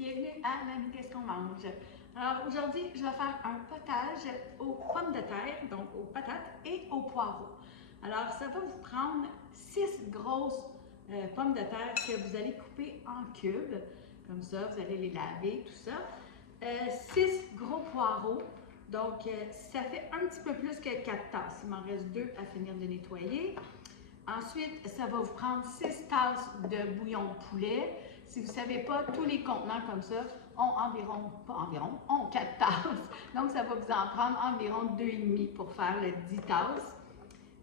bienvenue à l'ami Qu'est-ce qu'on mange. Alors aujourd'hui, je vais faire un potage aux pommes de terre, donc aux patates et aux poireaux. Alors ça va vous prendre 6 grosses pommes de terre que vous allez couper en cubes, comme ça, vous allez les laver, tout ça. 6 gros poireaux, donc ça fait un petit peu plus que 4 tasses, il m'en reste 2 à finir de nettoyer. Ensuite, ça va vous prendre 6 tasses de bouillon de poulet. Si vous ne savez pas, tous les contenants comme ça ont 4 tasses. Donc, ça va vous en prendre environ 2,5 pour faire le 10 tasses.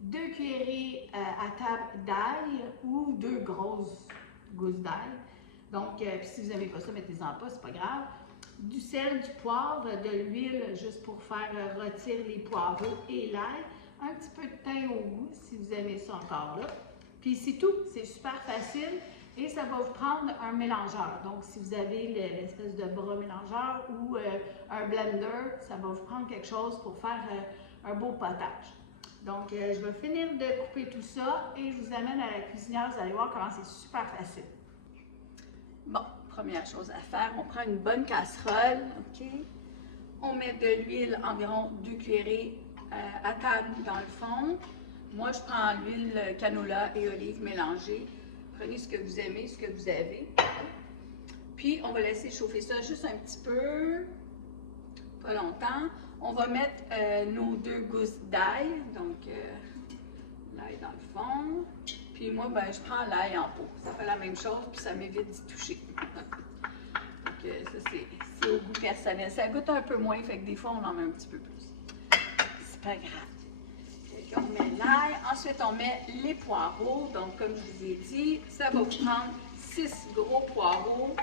2 cuillerées à table d'ail ou 2 grosses gousses d'ail. Donc, si vous n'aimez pas ça, mettez-en pas, c'est pas grave. Du sel, du poivre, de l'huile juste pour faire rôtir les poireaux et l'ail. Un petit peu de thym au goût, si vous aimez ça encore là. Puis c'est tout, c'est super facile et ça va vous prendre un mélangeur. Donc, si vous avez l'espèce de bras mélangeur ou un blender, ça va vous prendre quelque chose pour faire un beau potage. Donc, je vais finir de couper tout ça et je vous amène à la cuisinière. Vous allez voir comment c'est super facile. Bon, première chose à faire, on prend une bonne casserole, OK? On met de l'huile, environ 2 cuillerées à table dans le fond. Moi, je prends l'huile canola et olive mélangée. Prenez ce que vous aimez, ce que vous avez. Puis, on va laisser chauffer ça juste un petit peu, pas longtemps. On va mettre nos 2 gousses d'ail, donc l'ail dans le fond. Puis moi, ben, je prends l'ail en pot. Ça fait la même chose, puis ça m'évite d'y toucher. Donc, ça, c'est au goût personnel. Ça goûte un peu moins, fait que des fois, on en met un petit peu plus. C'est pas grave. On met l'ail, ensuite on met les poireaux. Donc, comme je vous ai dit, ça va vous prendre 6 gros poireaux.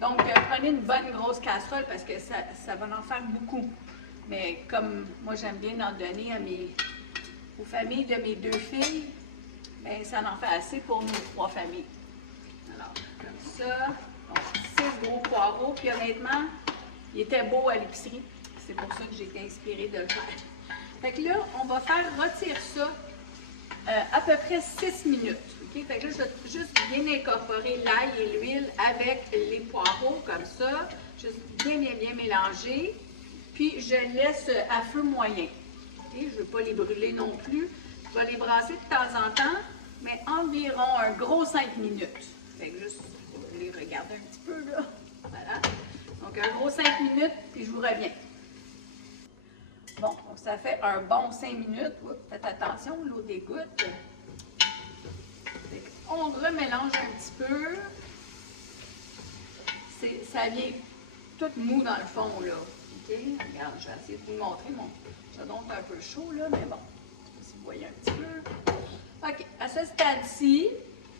Donc, prenez une bonne grosse casserole parce que ça va en faire beaucoup. Mais comme moi, j'aime bien en donner aux familles de mes 2 filles, bien, ça en fait assez pour nos 3 familles. Alors, comme ça, donc 6 gros poireaux. Puis honnêtement, il était beau à l'épicerie. C'est pour ça que j'ai été inspirée de le faire. Fait que là, on va faire rôtir ça à peu près 6 minutes. Okay? Fait que là, je vais juste bien incorporer l'ail et l'huile avec les poireaux, comme ça. Juste bien mélanger. Puis, je laisse à feu moyen. Okay? Je ne veux pas les brûler non plus. Je vais les brasser de temps en temps, mais environ un gros 5 minutes. Fait que juste, je vais les regarder un petit peu, là. Voilà. Donc, un gros 5 minutes, puis je vous reviens. Bon, donc ça fait un bon 5 minutes. Oups, faites attention, l'eau dégoûte. On remélange un petit peu. Ça vient tout mou dans le fond, là. OK? Regarde, je vais essayer de vous montrer. Ça donne un peu chaud, là, mais bon. Je sais pas si vous voyez un petit peu. OK, à ce stade-ci,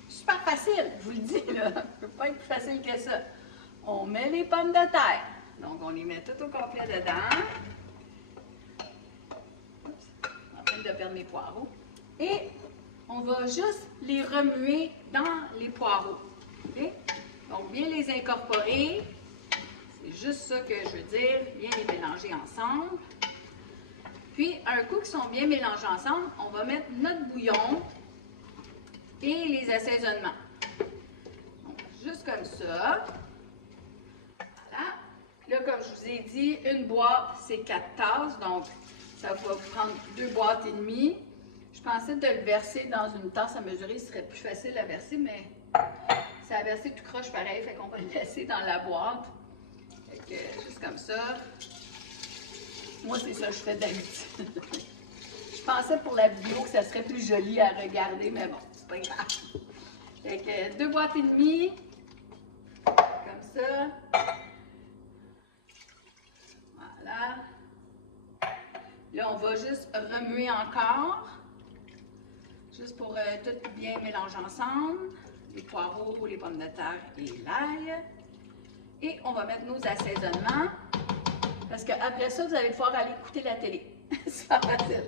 super facile, je vous le dis, là. Ça ne peut pas être plus facile que ça. On met les pommes de terre. Donc, on les met tout au complet dedans. De perdre mes poireaux. Et on va juste les remuer dans les poireaux. Okay? Donc, bien les incorporer. C'est juste ça que je veux dire. Bien les mélanger ensemble. Puis, un coup qu'ils sont bien mélangés ensemble, on va mettre notre bouillon et les assaisonnements. Donc, juste comme ça. Voilà. Là, comme je vous ai dit, une boîte, c'est 4 tasses. Donc, ça va vous prendre 2 boîtes et demie. Je pensais de le verser dans une tasse à mesurer, ce serait plus facile à verser, mais ça a versé tout croche pareil, fait qu'on va le laisser dans la boîte. Fait que, juste comme ça. Moi, c'est ça que je fais d'habitude. Je pensais pour la vidéo que ça serait plus joli à regarder, mais bon, c'est pas grave. Fait que 2 boîtes et demie, comme ça. Voilà. Là, on va juste remuer encore, juste pour tout bien mélanger ensemble, les poireaux, les pommes de terre et l'ail. Et on va mettre nos assaisonnements, parce qu'après ça, vous allez pouvoir aller écouter la télé. C'est pas facile.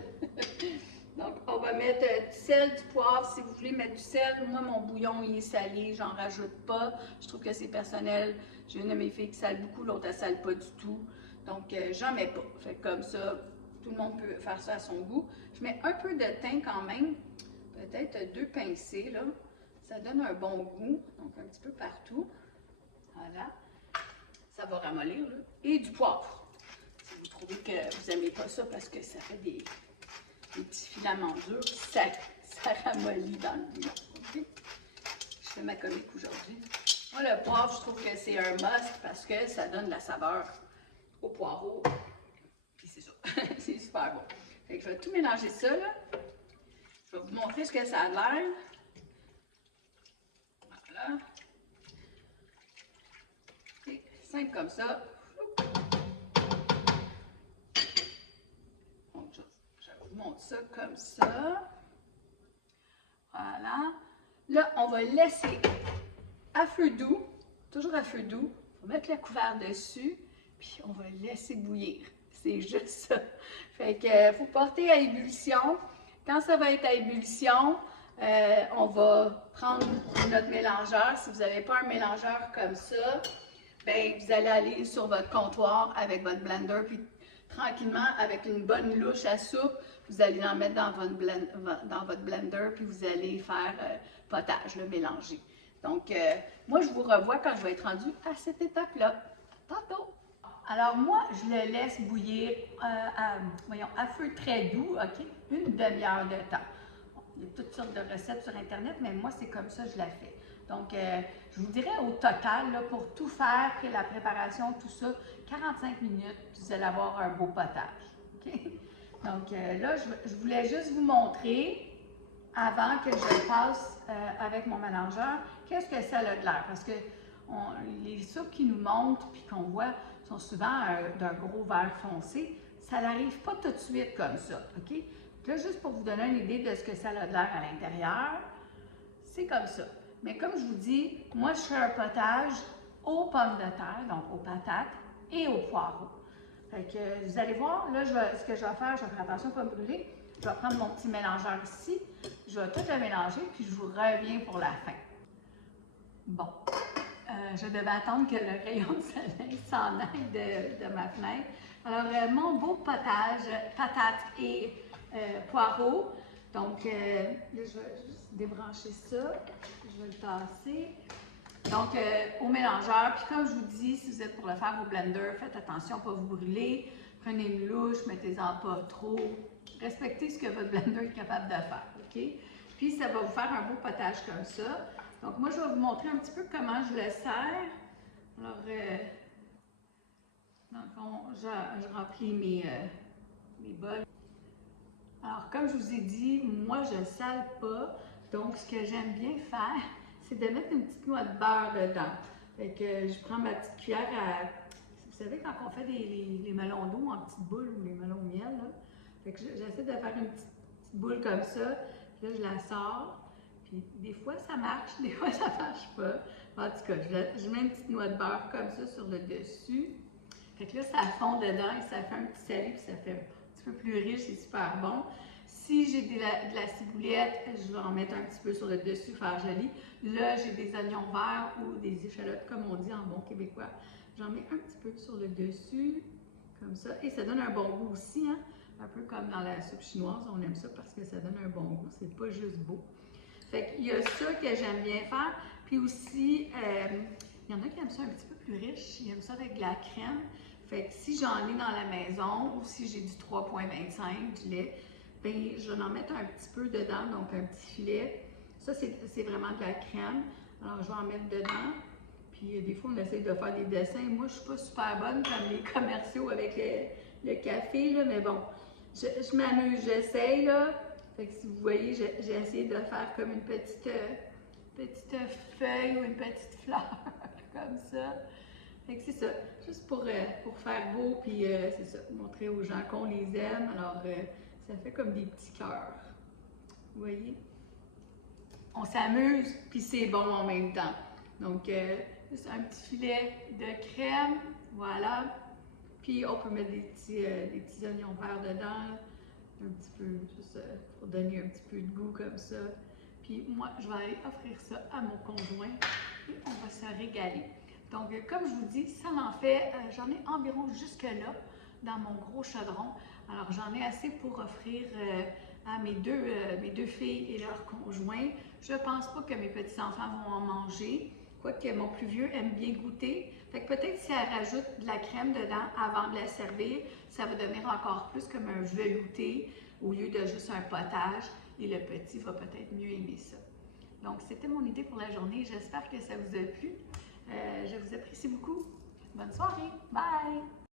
Donc, on va mettre du sel, du poivre, si vous voulez mettre du sel. Moi, mon bouillon, il est salé, j'en rajoute pas. Je trouve que c'est personnel. J'ai une de mes filles qui sale beaucoup, l'autre, elle sale pas du tout. Donc, j'en mets pas. Fait que comme ça, tout le monde peut faire ça à son goût. Je mets un peu de thym quand même, peut-être 2 pincées, là. Ça donne un bon goût, donc un petit peu partout. Voilà. va ramollir, là, et du poivre. Si vous trouvez que vous n'aimez pas ça parce que ça fait des petits filaments durs, ça ramollit dans le bouillon. Okay? Je fais ma comique aujourd'hui. Moi, le poivre, je trouve que c'est un must parce que ça donne de la saveur au poireau. Puis c'est ça, c'est super bon. Fait que je vais tout mélanger ça, là. Je vais vous montrer ce que ça a l'air. Voilà. Okay. Simple comme ça. Donc, je vous montre ça comme ça. Voilà. Là, on va laisser à feu doux, toujours à feu doux. On va mettre le couvert dessus, puis on va le laisser bouillir. C'est juste ça. Fait que faut porter à ébullition. Quand ça va être à ébullition, on va prendre notre mélangeur. Si vous n'avez pas un mélangeur comme ça, bien, vous allez aller sur votre comptoir avec votre blender, puis tranquillement, avec une bonne louche à soupe, vous allez en mettre dans votre blender, puis vous allez faire potage, le mélanger. Donc, moi, je vous revois quand je vais être rendue à cette étape-là. Tantôt! Alors, moi, je le laisse bouillir à feu très doux, OK? Une demi-heure de temps. Bon, il y a toutes sortes de recettes sur Internet, mais moi, c'est comme ça que je la fais. Donc, je vous dirais au total, là, pour tout faire, la préparation, tout ça, 45 minutes, vous allez avoir un beau potage. OK? Donc, là, je voulais juste vous montrer, avant que je passe avec mon mélangeur, qu'est-ce que ça a de l'air. Parce que les soupes qui nous montrent puis qu'on voit sont souvent d'un gros vert foncé. Ça n'arrive pas tout de suite comme ça, OK? Donc là, juste pour vous donner une idée de ce que ça a de l'air à l'intérieur, c'est comme ça. Mais comme je vous dis, moi, je fais un potage aux pommes de terre, donc aux patates et aux poireaux. Fait que vous allez voir, là, ce que je vais faire attention à ne pas me brûler. Je vais prendre mon petit mélangeur ici, je vais tout le mélanger, puis je vous reviens pour la fin. Bon, je devais attendre que le rayon de soleil s'en aille de ma fenêtre. Alors, mon beau potage, patates et poireaux. Donc, là, je vais juste débrancher ça, je vais le tasser. Donc, au mélangeur, puis comme je vous dis, si vous êtes pour le faire au blender, faites attention à ne pas vous brûler. Prenez une louche, mettez-en pas trop. Respectez ce que votre blender est capable de faire, OK? Puis, ça va vous faire un beau potage comme ça. Donc, moi, je vais vous montrer un petit peu comment je le sers. Alors, je remplis mes bols. Alors, comme je vous ai dit, moi, je ne sale pas. Donc, ce que j'aime bien faire, c'est de mettre une petite noix de beurre dedans. Fait que je prends ma petite cuillère à... Vous savez, quand on fait les melons d'eau en petites boules ou les melons au miel, là, fait que j'essaie de faire une petite boule comme ça. Là, je la sors. Puis des fois, ça marche, des fois, ça ne marche pas. En tout cas, je mets une petite noix de beurre comme ça sur le dessus. Fait que là, ça fond dedans et ça fait un petit salé, puis ça fait un petit peu plus riche, c'est super bon. Si j'ai de la ciboulette, je vais en mettre un petit peu sur le dessus, faire joli. Là, j'ai des oignons verts ou des échalotes, comme on dit en bon québécois. J'en mets un petit peu sur le dessus, comme ça. Et ça donne un bon goût aussi, hein? Un peu comme dans la soupe chinoise, on aime ça parce que ça donne un bon goût. C'est pas juste beau. Fait qu'il y a ça que j'aime bien faire. Puis aussi, il y en a qui aiment ça un petit peu plus riche. Ils aiment ça avec de la crème. Fait que si j'en ai dans la maison ou si j'ai du 3,25 du lait, bien, je vais en mettre un petit peu dedans, donc un petit filet. Ça, c'est vraiment de la crème. Alors, je vais en mettre dedans. Puis, des fois, on essaie de faire des dessins. Moi, je ne suis pas super bonne comme les commerciaux avec le café, là, mais bon, je m'amuse, j'essaye, là. Fait que si vous voyez, j'ai essayé de faire comme une petite feuille ou une petite fleur, comme ça. Fait que c'est ça, juste pour faire beau, puis c'est ça, montrer aux gens qu'on les aime. Alors, ça fait comme des petits cœurs. Vous voyez? On s'amuse, puis c'est bon en même temps. Donc, juste un petit filet de crème, voilà. Puis, on peut mettre des petits oignons verts dedans, un petit peu, juste pour donner un petit peu de goût comme ça. Puis, moi, je vais aller offrir ça à mon conjoint et on va se régaler. Donc, comme je vous dis, ça m'en fait, j'en ai environ jusque-là dans mon gros chaudron. Alors, j'en ai assez pour offrir à mes deux filles et leurs conjoints. Je ne pense pas que mes petits-enfants vont en manger. Quoique mon plus vieux aime bien goûter. Fait que peut-être si elle rajoute de la crème dedans avant de la servir, ça va devenir encore plus comme un velouté au lieu de juste un potage. Et le petit va peut-être mieux aimer ça. Donc, c'était mon idée pour la journée. J'espère que ça vous a plu. Je vous apprécie beaucoup. Bonne soirée. Bye!